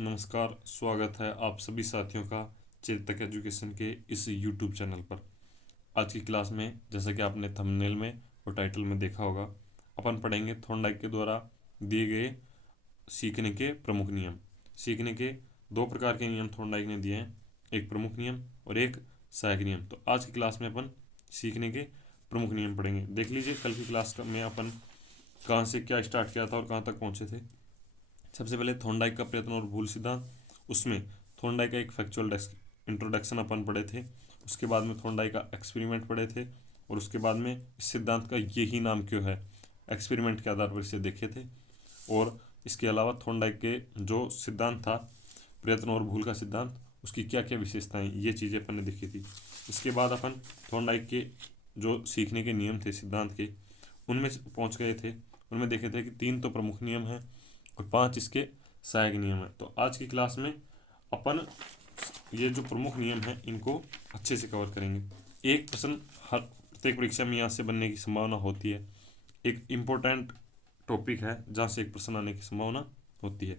नमस्कार, स्वागत है आप सभी साथियों का चेतक एजुकेशन के इस YouTube चैनल पर। आज की क्लास में जैसा कि आपने थंबनेल में और टाइटल में देखा होगा, अपन पढ़ेंगे थॉर्नडाइक के द्वारा दिए गए सीखने के प्रमुख नियम। सीखने के दो प्रकार के नियम थॉर्नडाइक ने दिए हैं, एक प्रमुख नियम और एक सहायक नियम। तो आज की क्लास में अपन सीखने के प्रमुख नियम पढ़ेंगे। देख लीजिए कल की क्लास में अपन कहाँ से क्या स्टार्ट किया था और कहाँ तक पहुँचे थे। सबसे पहले थॉर्नडाइक का प्रयत्न और भूल सिद्धांत, उसमें थॉर्नडाइक का एक फैक्चुअल इंट्रोडक्शन अपन पढ़े थे। उसके बाद में थॉर्नडाइक का एक्सपेरिमेंट पढ़े थे और उसके बाद में इस सिद्धांत का यही नाम क्यों है, एक्सपेरिमेंट के आधार पर इसे देखे थे। और इसके अलावा थॉर्नडाइक के जो सिद्धांत था, प्रयत्न और भूल का सिद्धांत, उसकी क्या क्या विशेषताएं, ये चीज़ें अपन ने देखी थी। इसके बाद अपन थॉर्नडाइक के जो सीखने के नियम थे सिद्धांत के, उनमें पहुंच गए थे। उनमें देखे थे कि 3 तो प्रमुख नियम हैं और 5 इसके सहायक नियम है। तो आज की क्लास में अपन ये जो प्रमुख नियम हैं इनको अच्छे से कवर करेंगे। एक प्रश्न हर प्रत्येक परीक्षा में यहाँ से बनने की संभावना होती है। एक इम्पोर्टेंट टॉपिक है जहाँ से एक प्रश्न आने की संभावना होती है।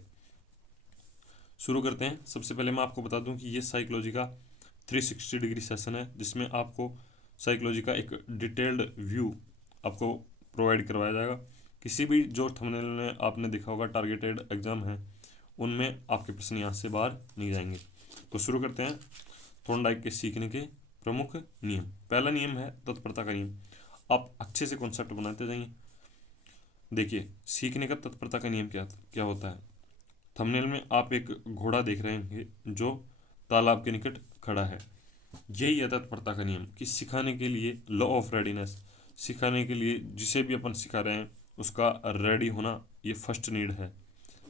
शुरू करते हैं। सबसे पहले मैं आपको बता दूं कि ये साइकोलॉजी का 360 डिग्री सेशन है, जिसमें आपको साइकोलॉजी का एक डिटेल्ड व्यू आपको प्रोवाइड करवाया जाएगा। किसी भी जो थंबनेल में आपने देखा होगा टारगेटेड एग्जाम है, उनमें आपके प्रश्न यहाँ से बाहर नहीं जाएंगे। तो शुरू करते हैं थॉर्नडाइक के सीखने के प्रमुख नियम। पहला नियम है तत्परता का नियम। आप अच्छे से कॉन्सेप्ट बनाते जाइए। देखिए सीखने का तत्परता का नियम क्या क्या होता है। थंबनेल में आप एक घोड़ा देख रहे हैं जो तालाब के निकट खड़ा है। यही है तत्परता का नियम कि सिखाने के लिए लॉ ऑफ रेडीनेस, सिखाने के लिए जिसे भी अपन सिखा रहे हैं उसका रेडी होना, ये फर्स्ट नीड है।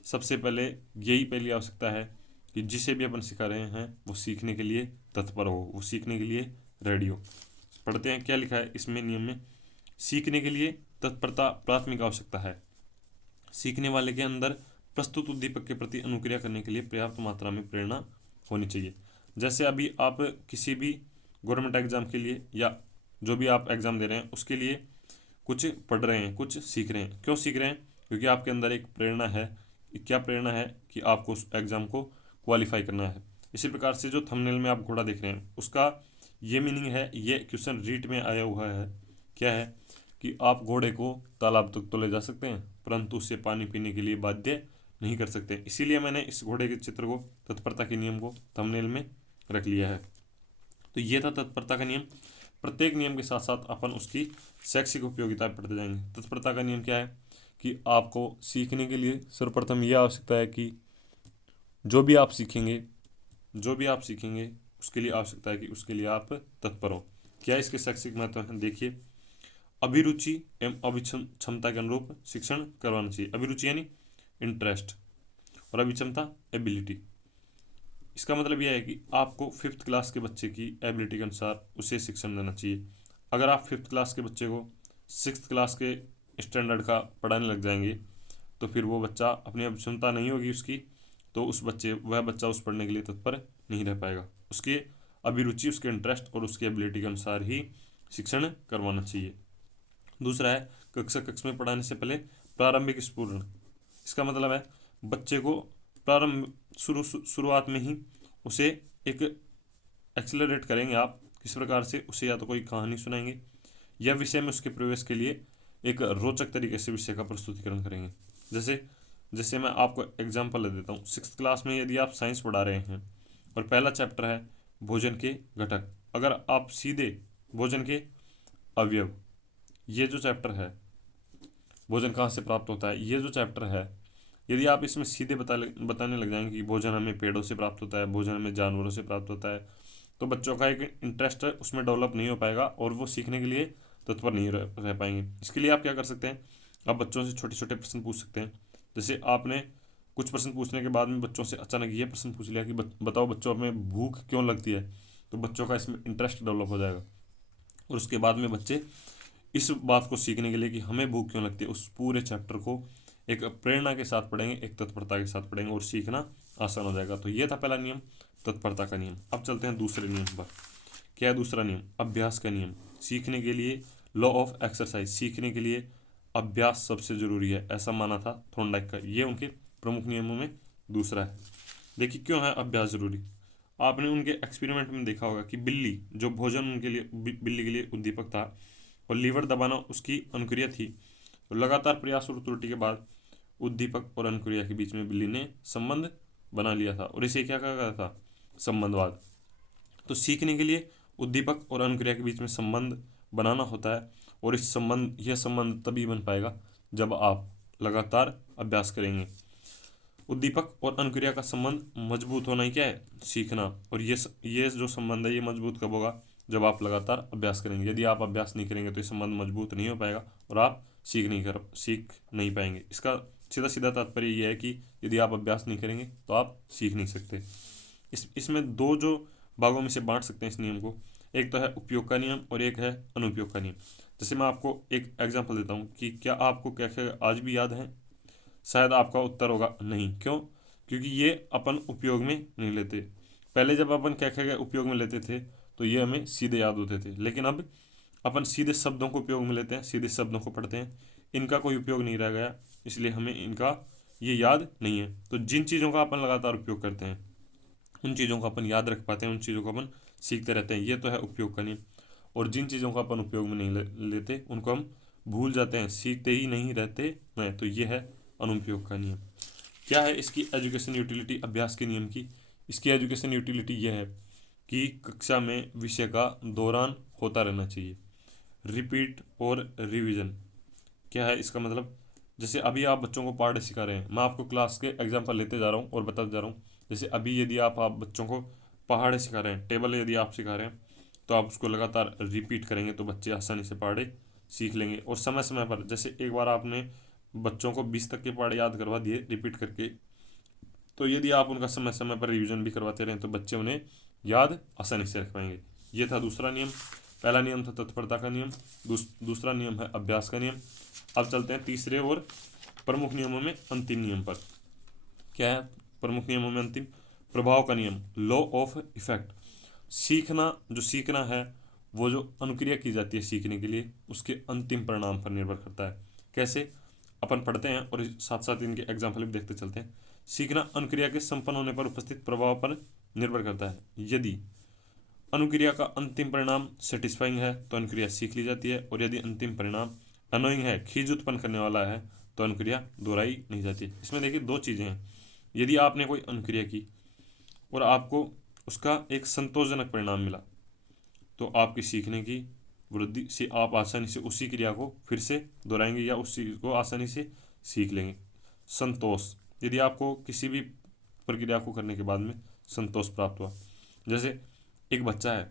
सबसे पहले यही पहली आवश्यकता है कि जिसे भी अपन सिखा रहे हैं वो सीखने के लिए तत्पर हो, वो सीखने के लिए रेडी हो। पढ़ते हैं क्या लिखा है इसमें नियम में। सीखने के लिए तत्परता प्राथमिक आवश्यकता है। सीखने वाले के अंदर प्रस्तुत उद्दीपक के प्रति अनुक्रिया करने के लिए पर्याप्त मात्रा में प्रेरणा होनी चाहिए। जैसे अभी आप किसी भी गवर्नमेंट एग्जाम के लिए या जो भी आप एग्ज़ाम दे रहे हैं उसके लिए कुछ पढ़ रहे हैं, कुछ सीख रहे हैं। क्यों सीख रहे हैं? क्योंकि आपके अंदर एक प्रेरणा है। क्या प्रेरणा है? कि आपको उस एग्ज़ाम को क्वालिफाई करना है। इसी प्रकार से जो थंबनेल में आप घोड़ा देख रहे हैं उसका ये मीनिंग है, ये क्वेश्चन रीट में आया हुआ है। क्या है कि आप घोड़े को तालाब तक तो ले जा सकते हैं परंतु उससे पानी पीने के लिए बाध्य नहीं कर सकते। इसीलिए मैंने इस घोड़े के चित्र को, तत्परता के नियम को थंबनेल में रख लिया है। तो ये था तत्परता का नियम। प्रत्येक नियम के साथ साथ अपन उसकी शैक्षिक उपयोगिता पढ़ते जाएंगे। तत्परता का नियम क्या है कि आपको सीखने के लिए सर्वप्रथम यह आवश्यकता है कि जो भी आप सीखेंगे, जो भी आप सीखेंगे उसके लिए आवश्यकता है कि उसके लिए आप तत्पर हो। क्या इसके शैक्षिक महत्व हैं? देखिए, अभिरुचि एवं अभिक्षमता के अनुरूप शिक्षण करवाना चाहिए। अभिरुचि यानी इंटरेस्ट और अभिक्षमता एबिलिटी। इसका मतलब यह है कि आपको 5th क्लास के बच्चे की एबिलिटी के अनुसार उसे शिक्षण देना चाहिए। अगर आप 5th क्लास के बच्चे को 6th क्लास के स्टैंडर्ड का पढ़ाने लग जाएंगे तो फिर वो बच्चा, अपनी अभिक्षमता नहीं होगी उसकी, तो वह बच्चा उस पढ़ने के लिए तत्पर नहीं रह पाएगा। उसकी अभिरुचि, उसके इंटरेस्ट और उसकी एबिलिटी के अनुसार ही शिक्षण करवाना चाहिए। दूसरा है कक्षा में पढ़ाने से पहले प्रारंभिक स्फुरण। इसका मतलब है बच्चे को प्रारंभ शुरुआत में ही उसे एक एक्सेलरेट करेंगे आप। किस प्रकार से? उसे या तो कोई कहानी सुनाएंगे या विषय में उसके प्रवेश के लिए एक रोचक तरीके से विषय का प्रस्तुतिकरण करेंगे। जैसे जैसे मैं आपको एग्जाम्पल देता हूँ। 6th क्लास में यदि आप साइंस पढ़ा रहे हैं और पहला चैप्टर है भोजन के घटक, अगर आप सीधे भोजन के अवयव, ये जो चैप्टर है भोजन कहाँ से प्राप्त होता है, ये जो चैप्टर है, यदि आप इसमें सीधे बताने लग जाएंगे कि भोजन हमें पेड़ों से प्राप्त होता है, भोजन हमें जानवरों से प्राप्त होता है, तो बच्चों का एक इंटरेस्ट उसमें डेवलप नहीं हो पाएगा और वो सीखने के लिए तत्पर नहीं रह पाएंगे। इसके लिए आप क्या कर सकते हैं, आप बच्चों से छोटे छोटे प्रश्न पूछ सकते हैं। जैसे आपने कुछ प्रश्न पूछने के बाद में बच्चों से अचानक ये प्रश्न पूछ लिया कि बताओ बच्चों में भूख क्यों लगती है, तो बच्चों का इसमें इंटरेस्ट डेवलप हो जाएगा और उसके बाद में बच्चे इस बात को सीखने के लिए कि हमें भूख क्यों लगती है, उस पूरे चैप्टर को एक प्रेरणा के साथ पढ़ेंगे, एक तत्परता के साथ पढ़ेंगे और सीखना आसान हो जाएगा। तो ये था पहला नियम, तत्परता का नियम। अब चलते हैं दूसरे नियम पर। क्या है दूसरा नियम? अभ्यास का नियम। सीखने के लिए लॉ ऑफ एक्सरसाइज, सीखने के लिए अभ्यास सबसे जरूरी है, ऐसा माना था थॉर्नडाइक का। ये उनके प्रमुख नियमों में दूसरा है। देखिए क्यों है अभ्यास जरूरी। आपने उनके एक्सपेरिमेंट में देखा होगा कि बिल्ली, जो भोजन उनके लिए बिल्ली के लिए उद्दीपक था और लीवर दबाना उसकी अनुक्रिया थी, तो लगातार प्रयास और त्रुटि के बाद उद्दीपक और अनुक्रिया के बीच में बिल्ली ने संबंध बना लिया था, और इसे क्या कहा गया था, संबंधवाद। तो सीखने के लिए उद्दीपक और अनुक्रिया के बीच में संबंध बनाना होता है, और यह संबंध तभी बन पाएगा जब आप लगातार अभ्यास करेंगे। उद्दीपक और अनुक्रिया का संबंध मजबूत होना ही क्या है, सीखना। और ये जो संबंध है ये मजबूत कब होगा, जब आप लगातार अभ्यास करेंगे। यदि आप अभ्यास नहीं करेंगे तो ये संबंध मजबूत नहीं हो पाएगा और आप सीख नहीं पाएंगे। इसका सीधा सीधा तात्पर्य यह है कि यदि आप अभ्यास नहीं करेंगे तो आप सीख नहीं सकते। इसमें दो जो भागों में से बांट सकते हैं इस नियम को, एक तो है उपयोग का नियम और एक है अनुपयोग का नियम। जैसे मैं आपको एक एग्जांपल देता हूँ कि क्या आपको क्या क्या आज भी याद है। शायद आपका उत्तर होगा नहीं। क्यों? क्योंकि ये अपन उपयोग में नहीं लेते। पहले जब अपन क्या क्या उपयोग में लेते थे तो ये हमें सीधे याद होते थे, लेकिन अब अपन सीधे शब्दों को उपयोग में लेते हैं, सीधे शब्दों को पढ़ते हैं, इनका कोई उपयोग नहीं रह गया, इसलिए हमें इनका ये याद नहीं है। तो जिन चीज़ों का अपन लगातार उपयोग करते हैं उन चीज़ों को अपन याद रख पाते हैं, उन चीज़ों को अपन सीखते रहते हैं, ये तो है उपयोग का नियम। और जिन चीज़ों को अपन उपयोग में नहीं लेते उनको हम भूल जाते हैं, सीखते ही नहीं रहते हैं, तो ये है अनुपयोग का नियम। क्या है इसकी एजुकेशन यूटिलिटी अभ्यास के नियम की? इसकी एजुकेशन यूटिलिटी यह है कि कक्षा में विषय का दौरान होता रहना चाहिए, रिपीट और रिवीजन। क्या है इसका मतलब? जैसे अभी आप बच्चों को पहाड़े सिखा रहे हैं, मैं आपको क्लास के एग्जांपल लेते जा रहा हूँ और बताते जा रहा हूँ। जैसे अभी यदि आप बच्चों को पहाड़े सिखा रहे हैं, टेबल यदि आप सिखा रहे हैं, तो आप उसको लगातार रिपीट करेंगे तो बच्चे आसानी से पहाड़े सीख लेंगे। और समय समय पर, जैसे एक बार आपने बच्चों को 20 तक के पहाड़े याद करवा दिए रिपीट करके, तो यदि आप उनका समय समय पर रिवीजन भी करवाते रहें तो बच्चे उन्हें याद आसानी से रख पाएंगे। ये था दूसरा नियम। पहला नियम था तत्परता का नियम, दूसरा नियम है अभ्यास का नियम। अब चलते हैं तीसरे और प्रमुख नियमों में अंतिम नियम पर। क्या है प्रमुख नियमों में अंतिम? प्रभाव का नियम, लॉ ऑफ इफेक्ट। सीखना है वो जो अनुक्रिया की जाती है सीखने के लिए, उसके अंतिम परिणाम पर निर्भर करता है। कैसे? अपन पढ़ते हैं और साथ साथ इनके एग्जाम्पल भी देखते चलते हैं। सीखना अनुक्रिया के संपन्न होने पर उपस्थित प्रभाव पर निर्भर करता है। यदि अनुक्रिया का अंतिम परिणाम सेटिस्फाइंग है तो अनुक्रिया सीख ली जाती है, और यदि अंतिम परिणाम अनोइंग है, खीज उत्पन्न करने वाला है, तो अनुक्रिया दोहराई नहीं जाती। इसमें देखिए दो चीज़ें हैं। यदि आपने कोई अनुक्रिया की और आपको उसका एक संतोषजनक परिणाम मिला, तो आपकी सीखने की वृद्धि से आप आसानी से उसी क्रिया को फिर से दोहराएंगे या उस चीज़ को आसानी से सीख लेंगे। संतोष, यदि आपको किसी भी प्रक्रिया को करने के बाद में संतोष प्राप्त हुआ, जैसे एक बच्चा है,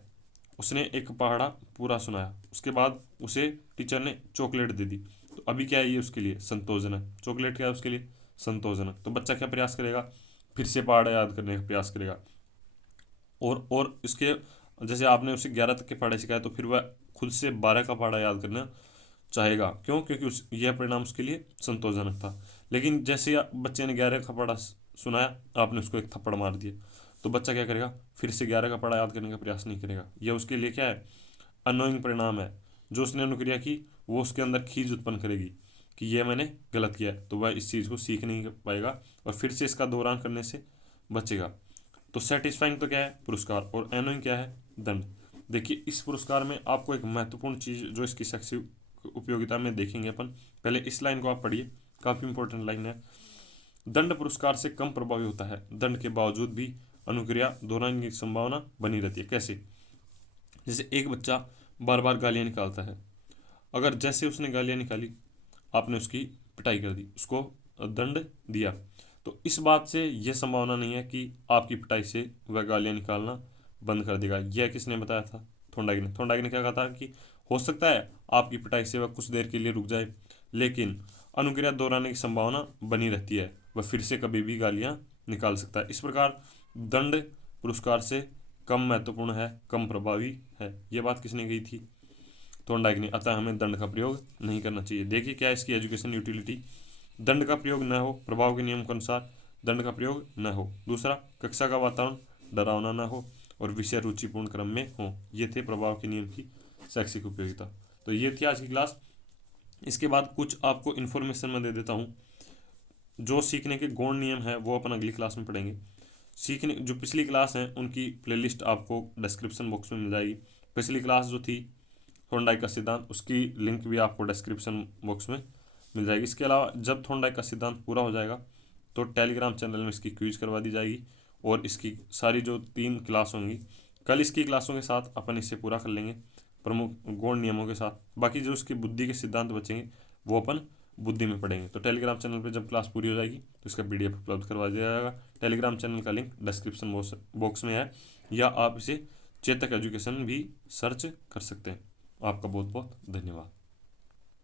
उसने एक पहाड़ा पूरा सुनाया, उसके बाद उसे टीचर ने चॉकलेट दे दी, तो अभी क्या है ये उसके लिए संतोषजनक। चॉकलेट क्या है उसके लिए? संतोषजनक। तो बच्चा क्या प्रयास करेगा? फिर से पहाड़ा याद करने का प्रयास करेगा। और इसके जैसे आपने उसे 11 तक के पहाड़े सिखाया तो फिर वह खुद से 12 का पहाड़ा याद करना चाहेगा। क्यों? क्योंकि यह परिणाम उसके लिए संतोषजनक था। लेकिन जैसे बच्चे ने 11 का पहाड़ा सुनाया, आपने उसको एक थप्पड़ मार दिया, तो बच्चा क्या करेगा? फिर से 11 का पहाड़ा याद करने का प्रयास नहीं करेगा। यह उसके लिए क्या है? अनोइंग परिणाम है। जो उसने अनुक्रिया की वो उसके अंदर खीज उत्पन्न करेगी कि यह मैंने गलत किया है, तो वह इस चीज़ को सीख नहीं पाएगा और फिर से इसका दोहरान करने से बचेगा। तो सेटिस्फाइंग तो क्या है? पुरस्कार। और एनोइंग क्या है? दंड। देखिए इस पुरस्कार में आपको एक महत्वपूर्ण चीज़ जो इसकी शैक्षिक उपयोगिता में देखेंगे अपन, पहले इस लाइन को आप पढ़िए, काफ़ी इंपॉर्टेंट लाइन है। दंड पुरस्कार से कम प्रभावी होता है, दंड के बावजूद भी अनुक्रिया दोहराने की संभावना बनी रहती है। कैसे? जैसे एक बच्चा बार बार गालियाँ निकालता है, अगर जैसे उसने गालियाँ निकाली आपने उसकी पिटाई कर दी, उसको दंड दिया, तो इस बात से यह संभावना नहीं है कि आपकी पिटाई से वह गालियाँ निकालना बंद कर देगा। यह किसने बताया था? थोंडागे ने क्या कहा था कि हो सकता है आपकी पिटाई से वह कुछ देर के लिए रुक जाए, लेकिन अनुक्रिया दोहराने की संभावना बनी रहती है, वह फिर से कभी भी गालियाँ निकाल सकता है। इस प्रकार दंड पुरस्कार से कम महत्वपूर्ण है, कम प्रभावी है। यह बात किसने कही थी? थोंडाइक ने। अतः हमें दंड का प्रयोग नहीं करना चाहिए। देखिए क्या इसकी एजुकेशन यूटिलिटी, दंड का प्रयोग न हो, प्रभाव के नियम के अनुसार दंड का प्रयोग न हो। दूसरा, कक्षा का वातावरण डरावना न हो और विषय रुचिपूर्ण क्रम में हो। ये थे प्रभाव के नियम की शैक्षिक उपयोगिता। तो ये थी आज की क्लास। इसके बाद कुछ आपको इन्फॉर्मेशन मैं दे देता हूँ। जो सीखने के गौण नियम है वो अपन अगली क्लास में पढ़ेंगे। सीखने जो पिछली क्लास हैं उनकी प्लेलिस्ट आपको डिस्क्रिप्शन बॉक्स में मिल जाएगी। पिछली क्लास जो थी थॉर्नडाइक का सिद्धांत, उसकी लिंक भी आपको डिस्क्रिप्शन बॉक्स में मिल जाएगी। इसके अलावा जब थॉर्नडाइक का सिद्धांत पूरा हो जाएगा तो टेलीग्राम चैनल में इसकी क्विज करवा दी जाएगी, और इसकी सारी जो 3 क्लास होंगी, कल इसकी क्लासों के साथ अपन इसे पूरा कर लेंगे प्रमुख गौण नियमों के साथ। बाकी जो उसकी बुद्धि के सिद्धांत बचेंगे वो अपन बुद्धि में पढ़ेंगे। तो टेलीग्राम चैनल पे जब क्लास पूरी हो जाएगी तो इसका PDF उपलब्ध करवा दिया जाएगा। टेलीग्राम चैनल का लिंक डिस्क्रिप्शन बॉक्स में है, या आप इसे चेतक एजुकेशन भी सर्च कर सकते हैं। आपका बहुत बहुत धन्यवाद।